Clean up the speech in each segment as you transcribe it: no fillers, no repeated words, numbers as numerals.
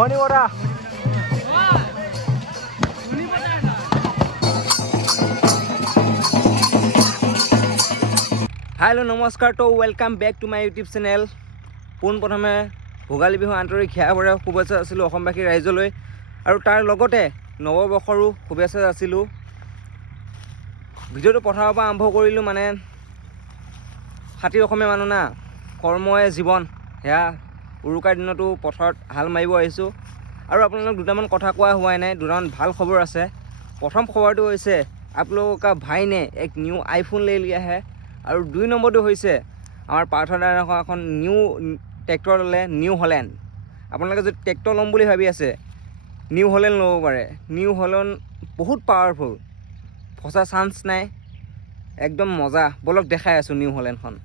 হনি ওৰা hello' নমস্কাৰ তো welcome back to my YouTube channel. পোনপ্ৰথমে ভোগালী বিহু আন্তৰিক সেৱাভৰা শুভেচ্ছা আছিলোঁ অসমবাসী ৰাইজলৈ, আৰু তাৰ লগতে নৱবৰ্ষৰো শুভেচ্ছা আছিলোঁ। ভিডিঅ'টো পথাৰৰ পৰা আৰম্ভ কৰিলোঁ, মানে হাতী অসমীয়া মানুহ না, কৰ্মই জীৱন। সেয়া উৰুকাৰ দিনতো পথাৰত হাল মাৰিব আহিছোঁ। আৰু আপোনালোক দুটামান কথা কোৱা হোৱাই নাই, দুটামান ভাল খবৰ আছে। প্ৰথম খবৰটো হৈছে আপোনালোক কা ভাই নে এক নিউ আইফোন লৈ লিয়া হে, আৰু 2 নম্বৰটো হৈছে আমাৰ পাৰ্থদাৰ এখন নিউ ট্ৰেক্টৰ ল'লে, নিউ হলেণ্ড। আপোনালোকে যদি ট্ৰেক্টৰ ল'ম বুলি ভাবি আছে, নিউ হলেণ্ড ল'ব পাৰে। নিউ হলেণ্ড বহুত পাৱাৰফুল, ফচা চান্স নাই, একদম মজা। বলক দেখাই আছোঁ নিউ হলেণ্ডখন।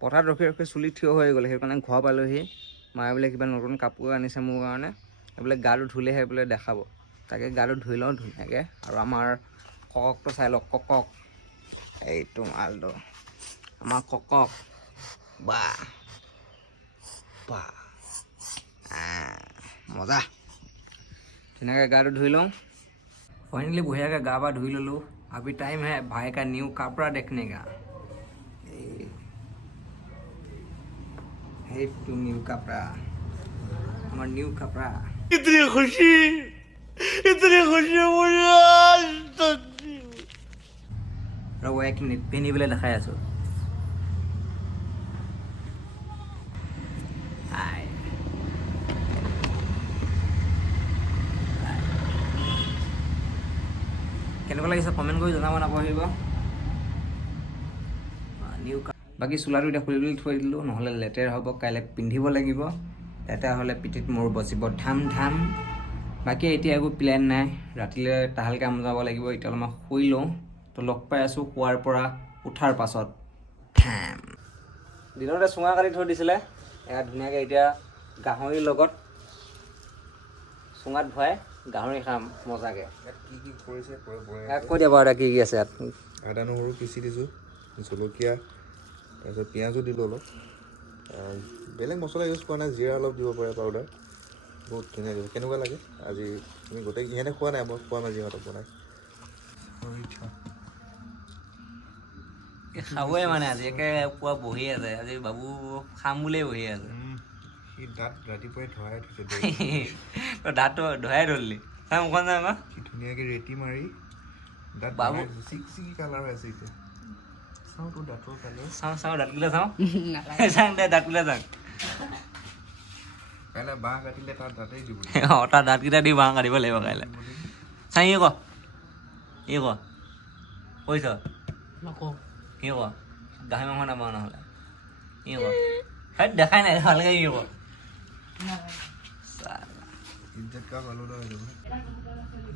পথাৰত ৰখি ৰখি চুলি থিয় হৈ গ'ল, সেইকাৰণে ঘৰ পালোহি। মায়ে বোলে কিবা নতুন কাপোৰ আনিছে মোৰ কাৰণে, বোলে গাটো ধুলেহে বোলে দেখাব। তাকে গাটো ধুই লওঁ ধুনীয়াকৈ। আৰু আমাৰ কককটো চাই লওক, ককক এইটো মালটো আমাৰ ককক। বা বা মজা। ধুনীয়াকৈ গাটো ধুই লওঁ। ফাইনেলি বঢ়িয়াকৈ গা পা ধুই ল'লোঁ। अभी टाइम है भाई का न्यू कपड़ा देखने का। हे टू न्यू कपड़ा, हमारा न्यू कपड़ा। इतनी खुशी मुझे आज तक। रहो एक मिनट पिनी बोले दिखाया सो। কেনেকুৱা লাগিছে কমেণ্ট কৰি জনাব নাপাহৰিব। বাকী চোলাটো এতিয়া খুলি খুলি থৈ দিলোঁ, নহ'লে লেতেৰা হ'ব, কাইলৈ পিন্ধিব লাগিব। লেতেৰা হ'লে পিঠিত মোৰ বচিব ধাম ধাম। বাকী এতিয়া একো প্লেন নাই, ৰাতিলৈ তাহাল কাম যাব লাগিব। এতিয়া অলপমান শুই লওঁ, তো লগ পাই আছোঁ শোৱাৰ পৰা উঠাৰ পাছত। ধাম দিনতে চুঙা কাটি থৈ দিছিলে, এয়া ধুনীয়াকৈ এতিয়া গাহৰিৰ লগত চুঙাত ভৰাই গাহৰি খাম মজাকৈ। কি কি কৰিছে কৈ দিয়া বাৰু কি কি আছে ইয়াত। আদা নহৰু পিচি দিছোঁ, জলকীয়া, তাৰপিছত পিঁয়াজো দিলোঁ অলপ। বেলেগ মছলা ইউজ কৰা নাই, জিৰা অলপ দিব পাৰে পাউডাৰ। বহুত ধুনীয়া দিছোঁ। কেনেকুৱা লাগে আজি? তুমি গোটেই ইহঁতে খোৱা নাই, মই খোৱা নাই যিহঁতক বনাই। খাবই মানে আজি একে পুৱা বহি আছে, আজি বাবু খাম বুলিয়ে বহি আছে। সি দাঁত ৰাতিপুৱাই ধৰাই থৈছে। তই দাঁতটো ধৰাই ধৰিলি, চাই মুখখন চাই আকৌ। সি ধুনীয়াকৈ ৰেটি মাৰি দাঁত বাবু চিকচিকি কালাৰ আছে এতিয়া। চাওঁ তোৰ দাঁতৰ কালাৰ। চাওঁ দাঁতকেইটা চাওঁ। চাওঁ দে দাঁতকেইটা চাওঁ। কাইলৈ বাঁহ কাটিলে তাৰ দাঁতেই দিব। অঁ তাৰ দাঁতকেইটা দি বাঁহ কাটিব লাগিব কাইলৈ। চাই ই ক কৈছ কি ক গাহৰি মাংস নাপাওঁ নহ'লে ই ক সেই দেখাই নাই ভালকৈ ই ক।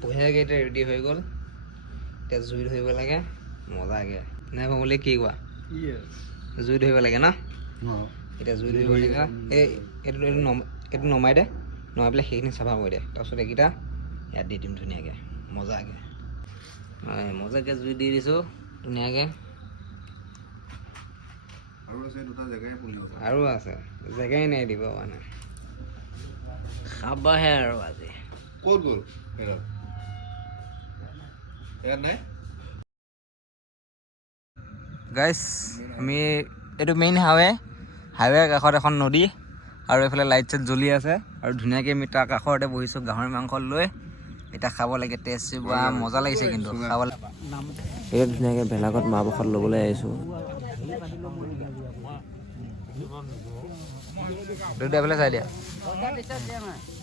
বঢ়িয়াকৈ এতিয়া ৰেডি হৈ গ'ল, এতিয়া জুই ধৰিব লাগে মজাকৈ। নাই ভাবিলে কি কোৱা, জুই ধৰিব লাগে ন? এতিয়া জুই ধৰিব লাগে। এইটো নমাই দে, নমাই পেলাই সেইখিনি চাফা কৰি দে। তাৰপিছত এইকেইটা ইয়াত দি দিম ধুনীয়াকৈ মজাকৈ। মজাকৈ জুই দি দিছোঁ ধুনীয়াকৈ। আৰু আছে জেগাই নাই দিব মানে, খাবাহে আৰু আজি। ক'ত গ'ল নাই? গাইছ আমি এইটো মেইন হাইৱে কাষত এখন নদী, আৰু এইফালে লাইট চাইট জ্বলি আছে, আৰু ধুনীয়াকৈ আমি তাৰ কাষতে বহিছোঁ গাহৰি মাংস লৈ। এতিয়া খাব লাগে, টেষ্ট বা মজা লাগিছে কিন্তু খাবলৈ। এতিয়া ধুনীয়াকৈ ভেলাঘৰত মাহ প্ৰসাদ ল'বলৈ আহিছোঁ। এইফালে চাই দিয়া,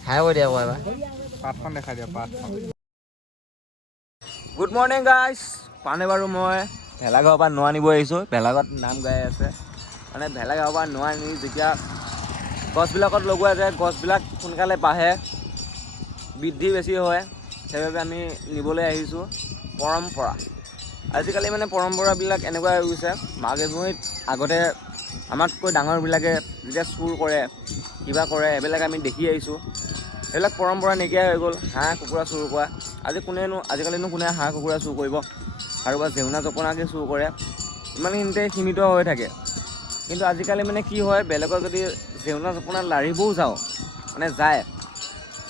হাই কৈ দিয়া এবাৰ পাতখন দেখাই দিয়া পাতখন। গুড মৰ্ণিং গাইছ। পানে বাৰু মই ভেলাঘৰৰ পৰা নোৱা নিব আহিছোঁ। ভেলাঘৰত নাম গাই আছে, মানে ভেলাঘৰৰ পৰা নোৱা নি যেতিয়া গছবিলাকত লগোৱা যায়, গছবিলাক সোনকালে বাঢ়ে, বৃদ্ধি বেছি হয়, সেইবাবে আমি নিবলৈ আহিছোঁ। পৰম্পৰা আজিকালি মানে পৰম্পৰাবিলাক এনেকুৱা হৈ গৈছে। মাঘ বিহুত আগতে আমাতকৈ ডাঙৰবিলাকে যেতিয়া চুৰ কৰে কিবা কৰে এইবিলাক আমি দেখি আহিছোঁ। সেইবিলাক পৰম্পৰা নাইকিয়া হৈ গ'ল। হাঁহ কুকুৰা চুৰ কৰা আজিকালিনো কোনে হাঁহ কুকুৰা চুৰ কৰিব, কাৰোবাৰ জেউনা জপনাকে চুৰ কৰে, ইমানখিনিতে সীমিত হৈ থাকে। কিন্তু আজিকালি মানে কি হয়, বেলেগৰ যদি জেউনা জপনা লাৰিবও যায়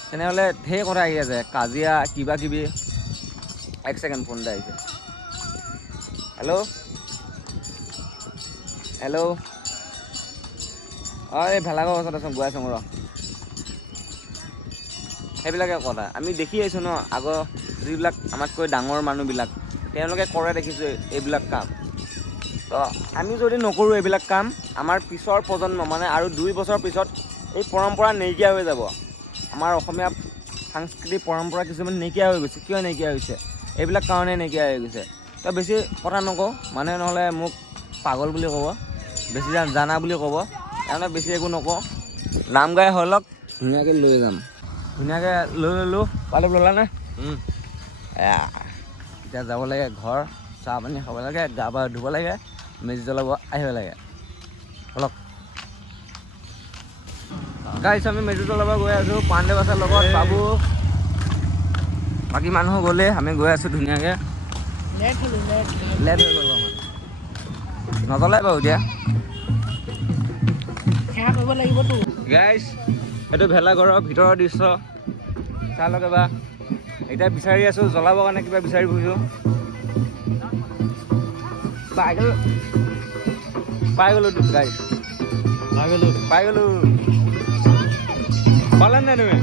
তেনেহ'লে ঢেৰ কথা আহি আছে, কাজিয়া কিবা কিবি। এক ছেকেণ্ড, ফোন এটা আহিছে। হেল্ল' হেল্ল', অঁ এই ভেলাঘৰ ওচৰত আছোঁ, গৈ আছোঁ ৰ। সেইবিলাকে কথা আমি দেখি আহিছোঁ ন, আগৰ যিবিলাক আমাতকৈ ডাঙৰ মানুহবিলাক তেওঁলোকে কৰে দেখিছোঁ এইবিলাক কাম। তো আমি যদি নকৰোঁ এইবিলাক কাম, আমাৰ পিছৰ প্ৰজন্ম মানে আৰু 2 বছৰ পিছত এই পৰম্পৰা নাইকিয়া হৈ যাব। আমাৰ অসমীয়া সাংস্কৃতিক পৰম্পৰা কিছুমান নাইকিয়া হৈ গৈছে। কিয় নাইকিয়া হৈছে? এইবিলাক কাৰণে নাইকিয়া হৈ গৈছে। তো বেছি কথা নকওঁ, মানুহে নহ'লে মোক পাগল বুলি ক'ব, বেছি জানা বুলি ক'ব। সেইকাৰণে বেছি একো নকওঁ, নাম গাই হৈ লওক, ধুনীয়াকৈ লৈ যাম। ধুনীয়াকৈ লৈ ল'লোঁ। পালোঁ ল'লা নে? এতিয়া যাব লাগে ঘৰ, চাহ পানী খাব লাগে, গা পা ধুব লাগে, মেজি জ্বলাব আহিব লাগে। বলক গাইছ, আমি মেজি জ্বলাব গৈ আছোঁ পাণ্ডে বাছাৰ লগত, বাবু বাকী মানুহ গ'লে আমি গৈ আছোঁ ধুনীয়াকৈ। লেট হৈ গ'ল মানে নজ্বলাই বাৰু এতিয়া সেয়া কৰিব লাগিবতো। গাইছ, এইটো ভেলাঘৰৰ ভিতৰৰ দৃশ্য চাই লওক এবাৰ। এতিয়া বিচাৰি আছোঁ জ্বলাবৰ কাৰণে, কিবা বিচাৰি ফুৰিছোঁ। পাই গ'লোঁ গাইছ, পাই গ'লোঁ। পালা নাই তুমি?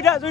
জুইটা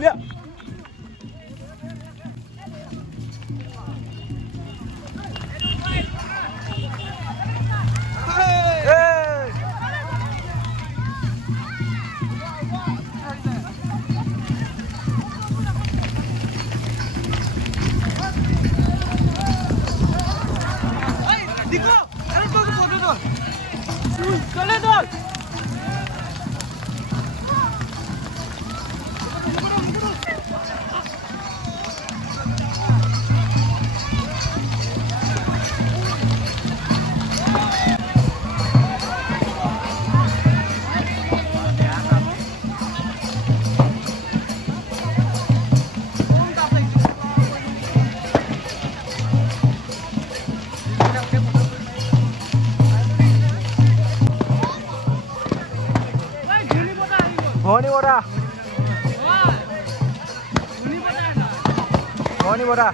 ভৰণী বৰা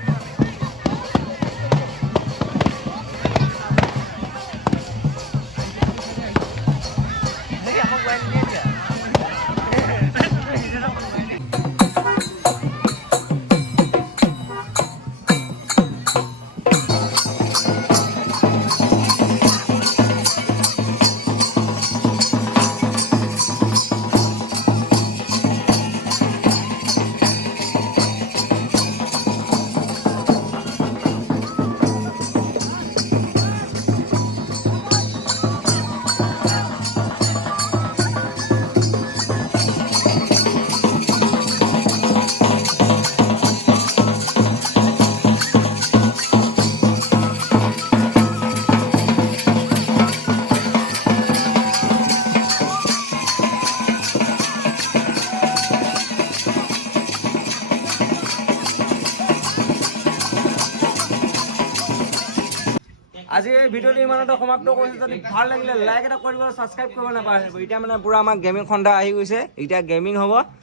আজি এই ভিডিঅ'টো ইমানতে সমাপ্ত কৰিছোঁ। যদি ভাল লাগিলে লাইক এটা কৰিব, ছাবস্ক্ৰাইব কৰিব নাপাহৰিব। এতিয়া মানে পূৰা আমাৰ গেমিং খণ্ডা আহি গৈছে, এতিয়া গেমিং হ'ব।